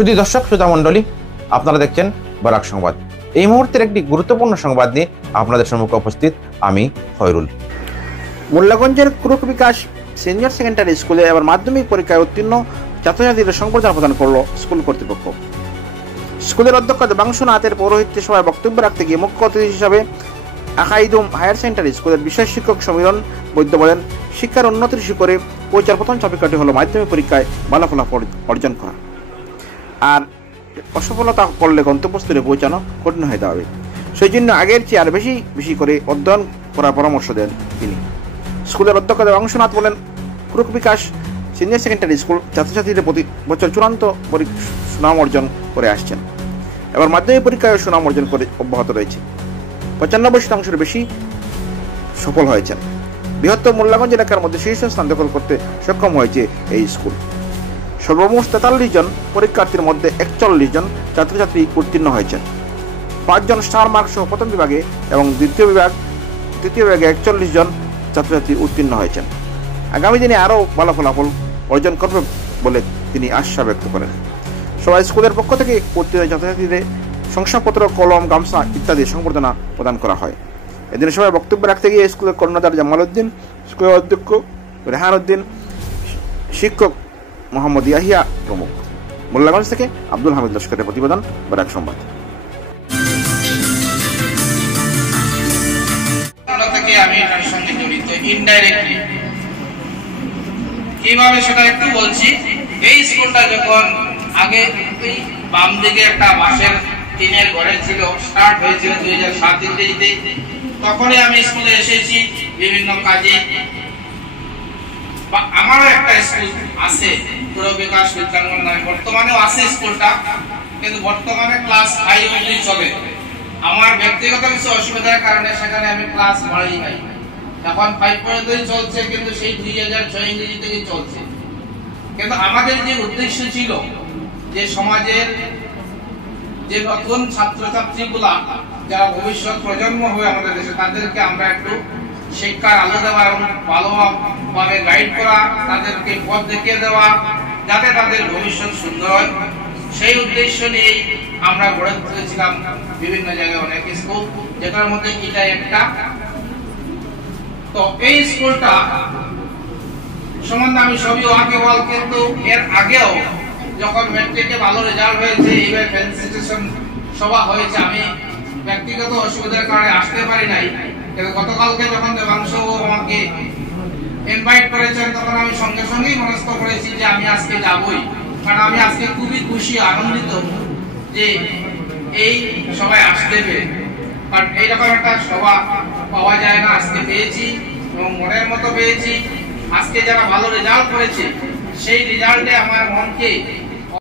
শুধু দর্শক শ্রোতা মণ্ডলী, আপনারা দেখছেন বরাক সংবাদ। এই মুহূর্তের একটি গুরুত্বপূর্ণ সংবাদ নিয়ে আপনাদের সম্মুখে উপস্থিত আমি খয়রুল। মোল্লাগঞ্জের ক্রুক বিকাশ সিনিয়র সেকেন্ডারি স্কুলে এবার মাধ্যমিক পরীক্ষায় উত্তীর্ণ ছাত্রছাত্রীদের সংবর্ধনা প্রদান করল স্কুল কর্তৃপক্ষ। স্কুলের অধ্যক্ষ দেবাংশুনাথের পৌরোহিত্যে সভায় বক্তব্য রাখতে গিয়ে মুখ্য অতিথি হিসাবে আকাইদুম হায়ার সেকেন্ডারি স্কুলের বিষয় শিক্ষক সমীরণ বৈদ্য বলেন, শিক্ষার উন্নতির শিখরে পৌঁছার প্রথম চাবিকাঠি হল মাধ্যমিক পরীক্ষায় ভালো ফলাফল অর্জন করা, আর অসফলতা করলে গন্তব্যস্থলে পৌঁছানো কঠিন হয়ে যাবে। সেই জন্য আগের চেয়ে আর বেশি করে অধ্যয়ন করার পরামর্শ দেন তিনি। স্কুলের অধ্যক্ষ দেবাংশুনাথ বলেন, ক্রুক বিকাশ সিনিয়র সেকেন্ডারি স্কুল ছাত্রছাত্রীদের প্রতি বছর চূড়ান্ত সুনাম অর্জন করে আসছেন। এবার মাধ্যমিক পরীক্ষায় সুনাম অর্জন করে অব্যাহত রয়েছে। 95% বেশি সফল হয়েছেন। বৃহত্তর মোল্লাগঞ্জ এলাকার মধ্যে শীর্ষ স্থান দখল করতে সক্ষম হয়েছে এই স্কুল। সর্বমোট 43 জন পরীক্ষার্থীর মধ্যে 41 জন ছাত্রছাত্রী উত্তীর্ণ হয়েছেন। 5 জন স্টার মার্ক সহ প্রথম বিভাগে এবং তৃতীয় বিভাগে 41 জন ছাত্রছাত্রী উত্তীর্ণ হয়েছেন। আগামী দিনে আরও ভালো ফলাফল অর্জন করবে বলে তিনি আশা ব্যক্ত করেন। সবাই স্কুলের পক্ষ থেকে উত্তীর্ণ ছাত্রছাত্রীদের শংসাপত্র, কলম, গামছা ইত্যাদি সংবর্ধনা প্রদান করা হয়। এদিন সবাই বক্তব্য রাখতে গিয়ে স্কুলের কর্ণধার জামাল উদ্দিন, স্কুলের অধ্যক্ষ রেহান উদ্দিন, শিক্ষক মোহাম্মদ ইয়াহিয়া প্রমুখ। মোল্লাগঞ্জ থেকে আব্দুল হামিদ লস্করের প্রতিবেদন, বরাক সংবাদ। আমি এটার সঙ্গে জড়িত ইনডাইরেক্টলি, কিভাবে সেটা একটু বলছি। এই স্কুলটা যখন আগে বাম দিকে একটা বাঁশের টিনের ঘরে ছিল, স্টার্ট হয়েছিল 2007 ইংরেজিতে, তখনই আমি স্কুলে এসেছি বিভিন্ন কাজে। আমারও একটা স্কুল আছে, ক্রুক বিকাশ বিদ্যাঙ্গন নামে, বর্তমানেও আছে স্কুলটা, কিন্তু বর্তমানে ক্লাস 5 অবধি চলে। আমার ব্যক্তিগত কিছু অসুবিধার কারণে সেখানে আমি ক্লাস বাড়াই নাই, এখন 5 পর্যন্তই চলছে, কিন্তু সেই 2006 ইংরেজি থেকে চলছে। কিন্তু আমাদের যে উদ্দেশ্য ছিল যে সমাজের যে নতুন ছাত্রছাত্রীগুলা যারা ভবিষ্যৎ প্রজন্ম হয়ে আমাদের দেশে, তাদেরকে আমরা একটু শিক্ষার আলো দেওয়া এবং ভালোভাবে গাইড করা, তাদেরকে পথ দেখিয়ে দেওয়া, যাতে তাদের ভবিষ্যৎ সুন্দর হয়, সেই উদ্দেশ্য নিয়ে আমরা গড়ে তুলেছিলাম বিভিন্ন জায়গায় অনেক স্কুল, যেটার মধ্যে এটা একটা। তো এই স্কুলটা সম্বন্ধে আমি সবই ওয়াকিবহাল, কিন্তু এর আগেও যখন ম্যাট্রিকে ভালো রেজাল্ট হয়েছে, এইবার ফেলিসিটেশন সভা হয়েছে, আমি ব্যক্তিগত অসুবিধার কারণে আসতে পারি নাই। কিন্তু গতকালকে যখন দেবাংশু আমাকে ইনভাইট করেছেন, তখন আমি সঙ্গে সঙ্গেই মনস্থ করেছি যে আমি আজকে যাবই, কারণ আমি আজকে খুবই খুশি, আনন্দিত যে এই সবাই আসতে পেরে। কারণ এইরকম একটা সভা পাওয়া যায় না, আজকে পেয়েছি এবং মনের মতো পেয়েছি। আজকে যারা ভালো রেজাল্ট করেছে, সেই রেজাল্টে আমার মনকে